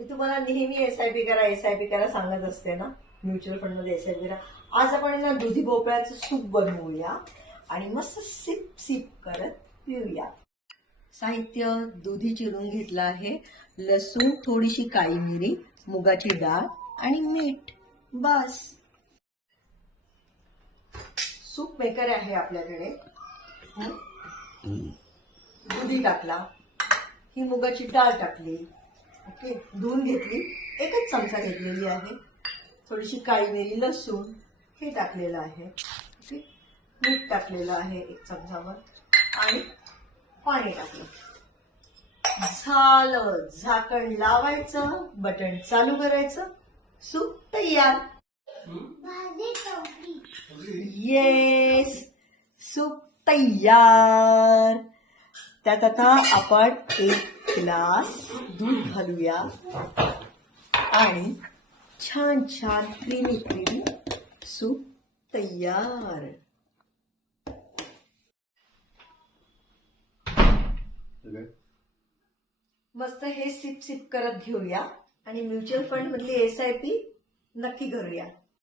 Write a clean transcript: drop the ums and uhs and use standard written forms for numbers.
मी तुम्हाला नेहमी SIP करा सांगत असते ना, म्युच्युअल फंड मध्ये SIP करा. आज आपण ना दुधी भोपळ्याचं सूप बनवूया आणि मस्त सिप सिप करत पिऊया. साहित्य: दुधी चिरून घेतला आहे, लसूण, थोडीशी काळी मिरी, मुगाची डाळ आणि मीठ, बस. सूप मेकर आहे आपल्याकडे. दुधी टाकला, ही मुगाची डाळ टाकली, ओके, धुवून घेतली, एकच चमचा घेतलेली आहे, थोडीशी काळी मिरी, लसूण हे टाकलेलं आहे, ओके, मीठ टाकलेलं आहे 1 चमचावर आणि पाणी टाकलं. झालं, झाकण लावायचं, बटन चालू करायचं, सूप तयार. येस, सूप तयार. त्यात आता आपण 1 ग्लास दूध घालूया आणि छान छान क्रीमी क्रीमी सूप तयार. मस्त हे सिप सिप करत घेऊया आणि म्युच्युअल फंड मधली SIP नक्की करूया.